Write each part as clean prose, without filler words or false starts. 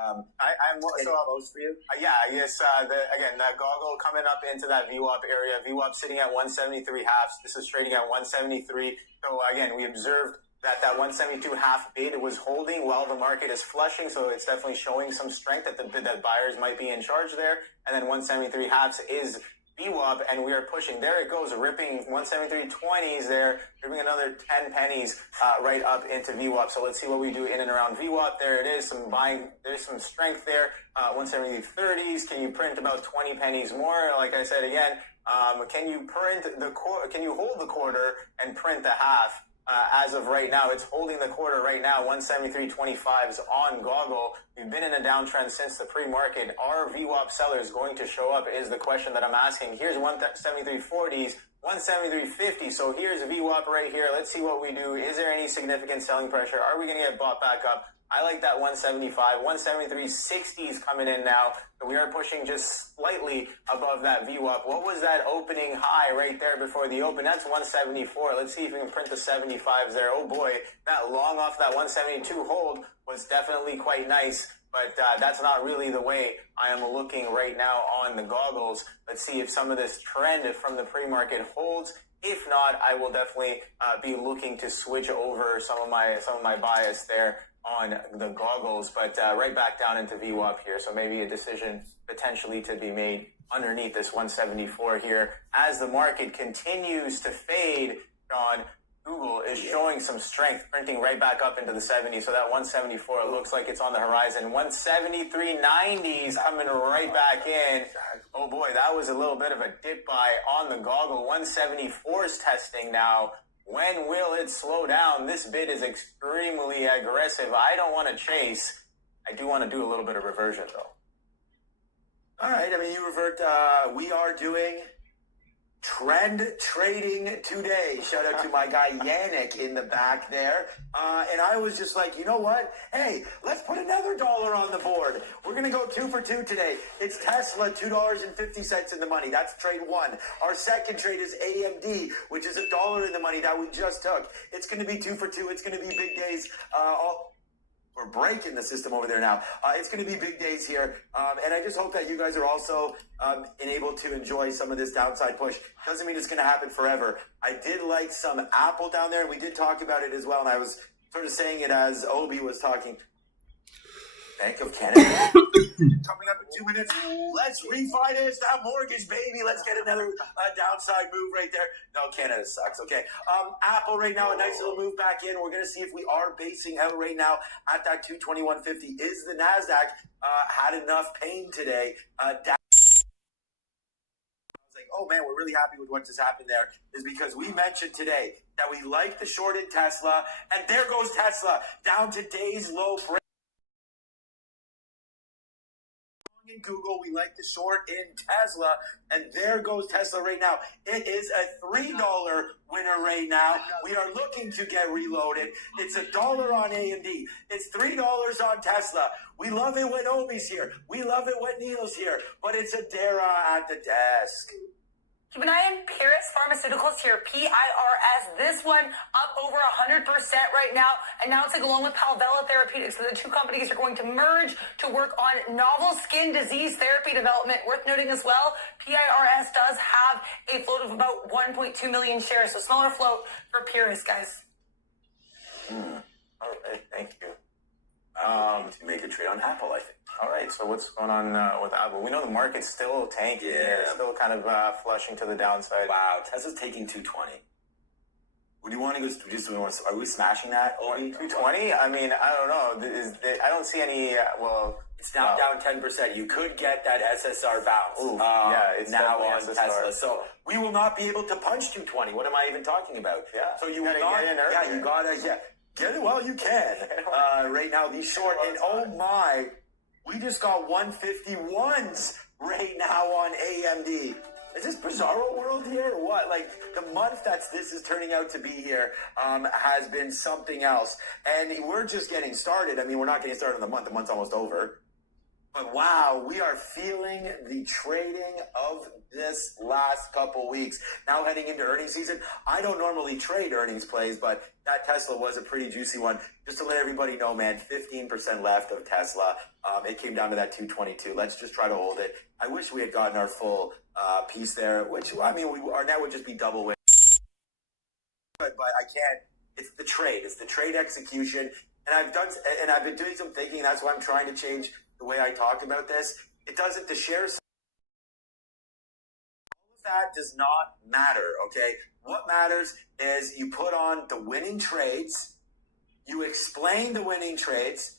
I'm so close for you. Yeah, I guess again that goggle coming up into that VWAP area. VWAP sitting at 173 halves. This is trading at 173. So again, we observed that 172 half bid was holding while the market is flushing. So it's definitely showing some strength that buyers might be in charge there. And then 173 halves is VWAP, and we are pushing. There it goes, ripping 173.20s there, ripping another 10 pennies right up into VWAP. So let's see what we do in and around VWAP. There it is, some buying. There's some strength there. 173.30s. Can you print about 20 pennies more? Like I said again, can you hold the quarter and print the half? As of right now, it's holding the quarter right now. 173.25 is on goggle. We've been in a downtrend since the pre-market. Are VWAP sellers going to show up is the question that I'm asking. Here's 173.40s, 173.50. So here's VWAP right here. Let's see what we do. Is there any significant selling pressure? Are we going to get bought back up? I like that 175. 173.60 is coming in now. So we are pushing just slightly above that VWAP. What was that opening high right there before the open? That's 174. Let's see if we can print the 75s there. Oh boy, that long off that 172 hold was definitely quite nice. But that's not really the way I am looking right now on the goggles. Let's see if some of this trend from the pre-market holds. If not, I will definitely be looking to switch over some of my bias there on the goggles, but right back down into VWAP here. So maybe a decision potentially to be made underneath this 174 here. As the market continues to fade, John, Google is showing some strength, printing right back up into the 70s. So that 174, it looks like it's on the horizon. 173.90s coming right back in. Oh boy, that was a little bit of a dip buy on the goggle. 174 is testing now. When will it slow down? This bid is extremely aggressive. I don't want to chase. I do want to do a little bit of reversion, though. All right. I mean, you revert. We are doing trend trading today. Shout out to my guy Yannick in the back there. And I was just like, you know what? Hey, let's put another dollar on the board. We're going to go 2 for 2 today. It's Tesla, $2.50 in the money. That's trade one. Our second trade is AMD, which is $1 in the money that we just took. It's going to be 2 for 2. It's going to be big days. We're breaking the system over there now. It's going to be big days here. And I just hope that you guys are also able to enjoy some of this downside push. Doesn't mean it's going to happen forever. I did like some Apple down there, and we did talk about it as well. And I was sort of saying it as Obi was talking. Bank of Canada. Coming up in 2 minutes. Let's refinance that mortgage, baby. Let's get another downside move right there. No, Canada sucks. Okay. Apple right now, a nice little move back in. We're going to see if we are basing out right now at that 221.50. Is the NASDAQ had enough pain today? Oh man, we're really happy with what just happened there, is because we mentioned today that we like the short in Tesla, and there goes Tesla down to days low break. In Google, we like the short in Tesla, and there goes Tesla right now. It is a $3 winner right now. We are looking to get reloaded. It's $1 on AMD. It's $3 on Tesla. We love it when Obi's here. We love it when Neil's here, but it's a Dara at the desk. Keep an eye on Paris Pharmaceuticals here, PIRS. This one up over 100% right now, announcing along with Palvella Therapeutics that the two companies are going to merge to work on novel skin disease therapy development. Worth noting as well, PIRS does have a float of about 1.2 million shares, so smaller float for Paris, guys. All right, thank you. To make a trade on Apple, I think. All right, so what's going on with Apple? We know the market's still tanking. Yeah. It's still kind of flushing to the downside. Wow, Tesla's taking 220. Would you want to go? Are we smashing that? 220? I mean, I don't know. I don't see any. It's now down 10%. You could get that SSR bounce. Ooh, yeah, it's now on SSR. Tesla. So we will not be able to punch 220. What am I even talking about? Yeah. So you gotta not, get in early. Yeah, you gotta. Yeah. Get it while you can. Right now, these short, and oh my, we just got 151s right now on AMD. Is this Bizarro World here or what? Like, the month this is turning out to be here has been something else. And we're just getting started. I mean, we're not getting started in the month. The month's almost over. But wow, we are feeling the trading of this last couple weeks. Now heading into earnings season, I don't normally trade earnings plays, but that Tesla was a pretty juicy one. Just to let everybody know, man, 15% left of Tesla. It came down to that 222. Let's just try to hold it. I wish we had gotten our full piece there, which, I mean, our net would just be double weight. But I can't. It's the trade. It's the trade execution. And I've been doing some thinking. That's why I'm trying to change the way I talk about this. It doesn't, the shares, all of that does not matter, okay? What matters is you put on the winning trades, you explain the winning trades,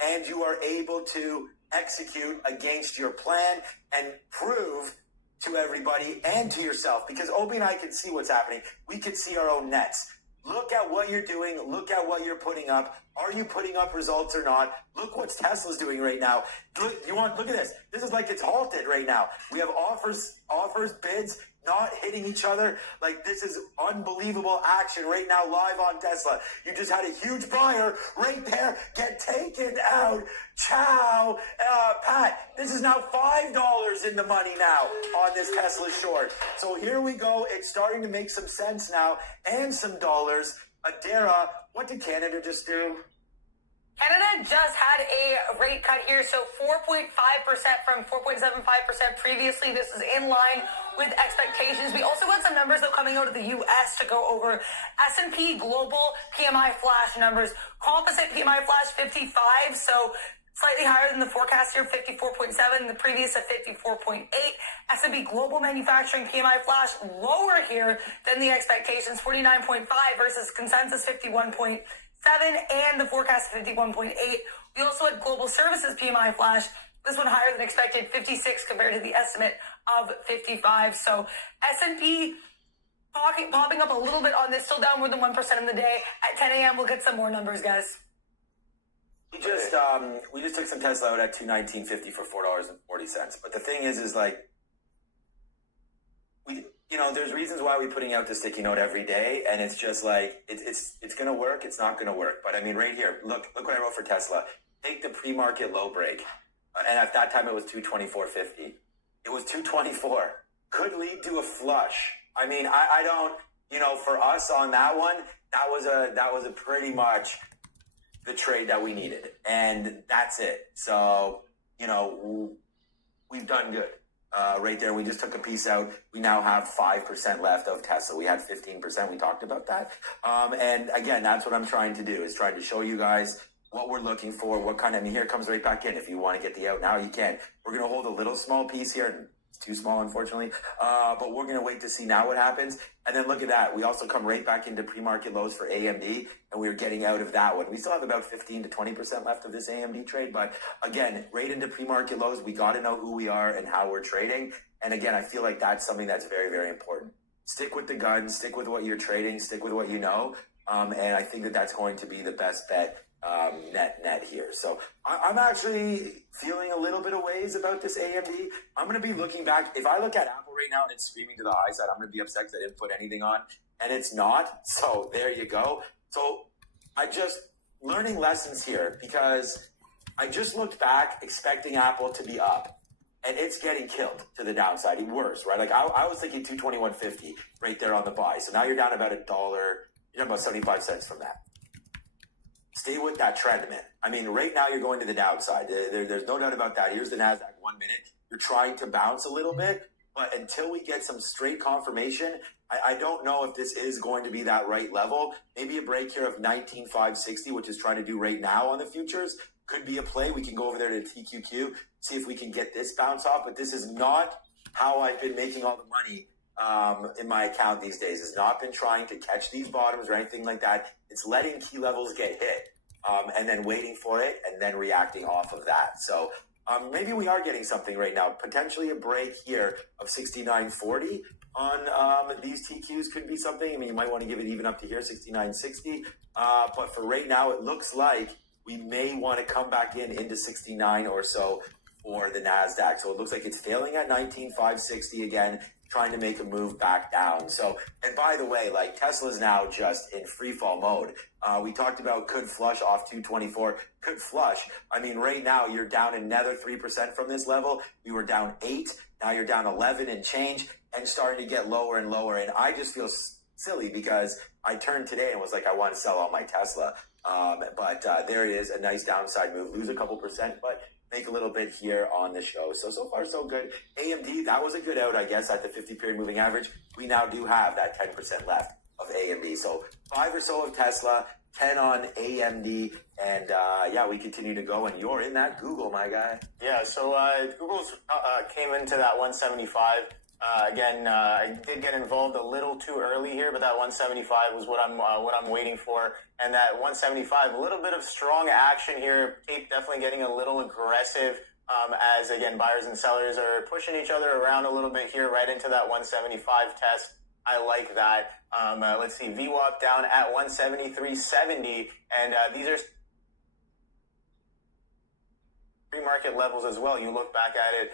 and you are able to execute against your plan and prove to everybody and to yourself, because Obi and I can see what's happening. We can see our own nets. Look at what you're doing. Look at what you're putting up. Are you putting up results or not? Look what Tesla's doing right now. Look at this. This is like it's halted right now. We have offers, bids, not hitting each other. Like, this is unbelievable action right now live on Tesla. You just had a huge buyer right there get taken out. Ciao. Pat, this is now $5 in the money now on this Tesla short. So here we go. It's starting to make some sense now and some dollars. Adara, what did Canada just do? Canada just had a rate cut here, so 4.5% from 4.75% previously. This is in line with expectations. We also got some numbers though coming out of the U.S. to go over. S&P Global PMI Flash numbers. Composite PMI Flash 55, so slightly higher than the forecast here, 54.7, the previous at 54.8. S&P Global Manufacturing PMI Flash lower here than the expectations, 49.5 versus consensus 51.7 and the forecast 51.8. We also had Global Services PMI Flash. This one higher than expected, 56 compared to the estimate of 55. So S&P popping up a little bit on this, still down more than 1% in the day. At 10 a.m., we'll get some more numbers, guys. We just took some Tesla out at $219.50 for $4.40. But the thing is like, there's reasons why we're putting out the sticky note every day, and it's just like it's gonna work. It's not gonna work. But I mean, right here, look what I wrote for Tesla. Take the pre-market low break, and at that time it was $224.50. It was $224. Could lead to a flush. I mean, I don't. For us on that one, that was a pretty much the trade that we needed, and that's it. So we've done good. Right there, we just took a piece out. We now have 5% left of Tesla. We had 15%. We talked about that. And again, that's what I'm trying to do, is trying to show you guys what we're looking for, what kind of, here it comes right back in. If you want to get the out now, you can. We're going to hold a little small piece here. It's too small, unfortunately. But we're going to wait to see now what happens. And then look at that. We also come right back into pre-market lows for AMD, and we're getting out of that one. We still have about 15 to 20% left of this AMD trade. But again, right into pre-market lows, we got to know who we are and how we're trading. And again, I feel like that's something that's very, very important. Stick with the guns, stick with what you're trading, stick with what you know. And I think that that's going to be the best bet net here. So I'm actually feeling a little bit of ways about this AMD. I'm going to be looking back. If I look at Apple right now and it's screaming to the high side, I'm going to be upset because I didn't put anything on, and it's not. So there you go. So I just learning lessons here, because I just looked back expecting Apple to be up, and it's getting killed to the downside. Worse, right? Like I was thinking $221.50 right there on the buy. So now you're down about $1. You're down about 75 cents from that. Stay with that trend, man. I mean, right now you're going to the downside. There's no doubt about that. Here's the NASDAQ 1 minute. You're trying to bounce a little bit, but until we get some straight confirmation, I don't know if this is going to be that right level. Maybe a break here of 19,560, which is trying to do right now on the futures, could be a play. We can go over there to TQQ, see if we can get this bounce off, but this is not how I've been making all the money in my account these days. Has not been trying to catch these bottoms or anything like that. It's letting key levels get hit and then waiting for it and then reacting off of that. So maybe we are getting something right now. Potentially a break here of 69.40 on these TQs could be something. I mean, you might want to give it even up to here, 69.60. But for right now, it looks like we may want to come back into 69 or so for the NASDAQ. So it looks like it's failing at 19,560 again. trying to make a move back down. So, and by the way, like Tesla's now just in free fall mode. We talked about could flush off 224, could flush. I mean, right now you're down another 3% from this level. You were down 8. Now you're down 11 and change and starting to get lower and lower. And I just feel silly because I turned today and was like, I want to sell all my Tesla. But there it is, a nice downside move. Lose a couple percent, but make a little bit here on the show. So far, so good. AMD, that was a good out, I guess, at the 50-period moving average. We now do have that 10% left of AMD. So 5 or so of Tesla, 10 on AMD, and yeah, we continue to go, and you're in that Google, my guy. Yeah, so Google's came into that 175. Again, I did get involved a little too early here, but that 175 was what I'm waiting for. And that 175, a little bit of strong action here. Tape definitely getting a little aggressive as, again, buyers and sellers are pushing each other around a little bit here right into that 175 test. I like that. Let's see, VWAP down at 173.70, and these are pre-market levels as well. You look back at it,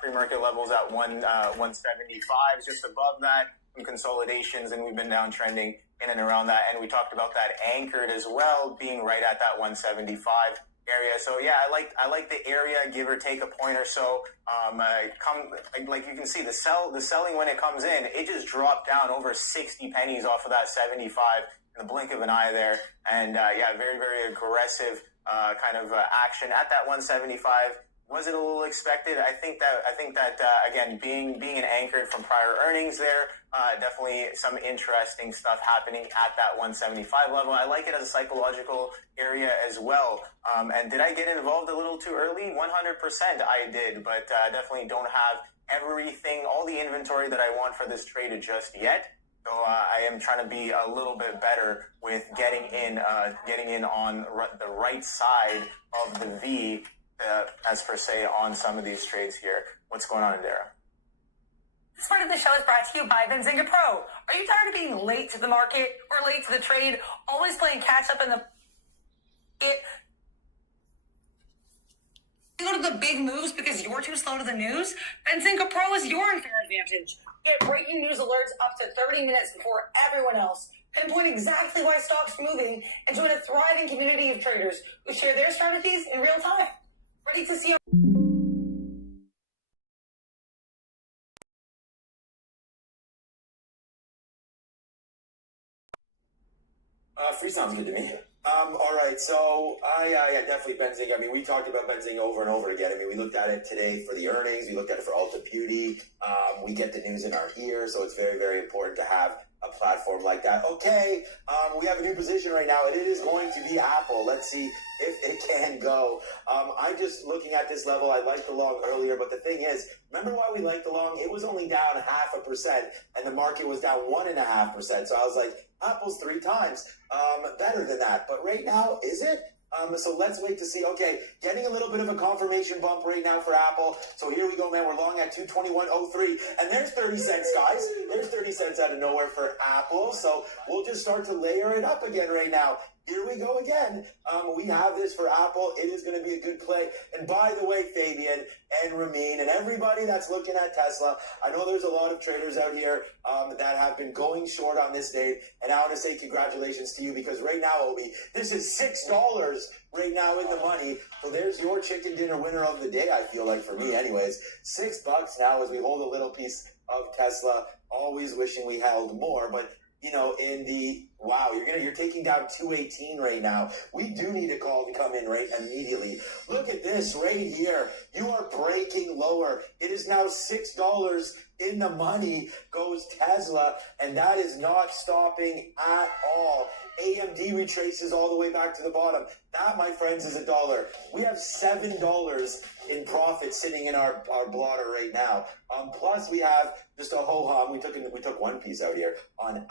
pre-market levels at 175, just above that, some consolidations, and we've been downtrending in and around that. And we talked about that anchored as well, being right at that 175 area. So yeah, I like the area, give or take a point or so. Like you can see the selling when it comes in, it just dropped down over 60 pennies off of that 75 in the blink of an eye there. And yeah, very, very aggressive kind of action at that 175. Was it a little expected? I think that again, being an anchored from prior earnings there, definitely some interesting stuff happening at that 175 level. I like it as a psychological area as well. And did I get involved a little too early? 100% I did, but definitely don't have everything, all the inventory that I want for this trade just yet. So I am trying to be a little bit better with getting in on the right side of the V, as per se, on some of these trades here. What's going on, Dara? This part of the show is brought to you by Benzinga Pro. Are you tired of being late to the market or late to the trade? Always playing catch up in the You go to the big moves because you're too slow to the news? Benzinga Pro is your unfair advantage. Get breaking news alerts up to 30 minutes before everyone else. Pinpoint exactly why stocks are moving and join a thriving community of traders who share their strategies in real time. Ready to see Free sounds good to me. All right, so yeah, definitely Benzinga. I mean, we talked about Benzinga over and over again. I mean, we looked at it today for the earnings. We looked at it for Ulta Beauty. We get the news in our ear, so it's very, very important to have a platform like that. Okay, we have a new position right now, and it is going to be Apple. Let's see if it can go. I just looking at this level, I liked the long earlier, but the thing is, remember why we liked the long? It was only down 0.5%, and the market was down 1.5%. So I was like, Apple's 3 times better than that. But right now, is it? So let's wait to see. Okay, getting a little bit of a confirmation bump right now for Apple. So here we go, man. We're long at 221.03. And there's 30 cents, guys. There's 30 cents out of nowhere for Apple. So we'll just start to layer it up again right now. Here we go again. We have this for Apple. It is going to be a good play. And by the way, Fabian and Ramin and everybody that's looking at Tesla, I know there's a lot of traders out here that have been going short on this day. And I want to say congratulations to you because right now, Obi, this is $6 right now in the money. So there's your chicken dinner winner of the day, I feel like, for me anyways. $6 now as we hold a little piece of Tesla. Always wishing we held more, but you know, in the wow, you're taking down 218 right now. We do need a call to come in right immediately. Look at this right here. You are breaking lower. It is now $6 in the money goes Tesla, and that is not stopping at all. AMD retraces all the way back to the bottom. That, my friends, is $1. We have $7 in profit sitting in our blotter right now. Plus, we have just a ho-hum. We took one piece out here on